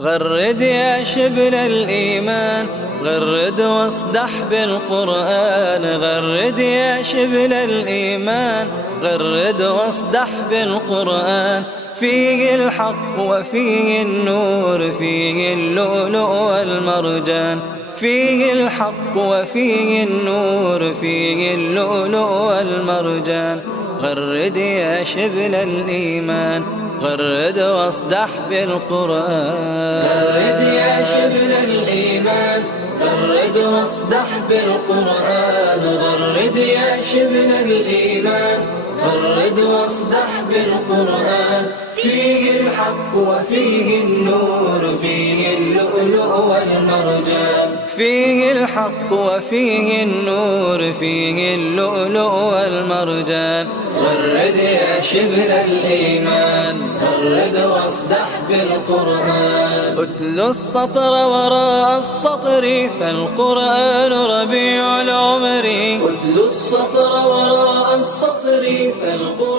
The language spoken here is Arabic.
غرد يا شبل الإيمان، غرد واصدح بالقرآن. غرد يا شبل الإيمان، غرد واصدح بالقرآن. فيه الحق وفيه النور، فيه اللؤلؤ والمرجان. فيه الحق وفيه النور، فيه اللؤلؤ والمرجان. غرد يا شبل الإيمان، غرد واصدح بالقرآن. غرد يا شبل الإيمان، غرد واصدح بالقرآن. غرد يا شبل الإيمان، غرد واصدح بالقرآن. فيه الحق وفيه النور، فيه اللؤلؤ والمرجان. فيه الحق وفيه النور، فيه اللؤلؤ والمرجان. غرد يا شبل الإيمان، غرد واصدح بالقرآن. اتل السطر وراء السطر، فالقرآن ربيع العمر. اتل السطر وراء السطر، فالقرآن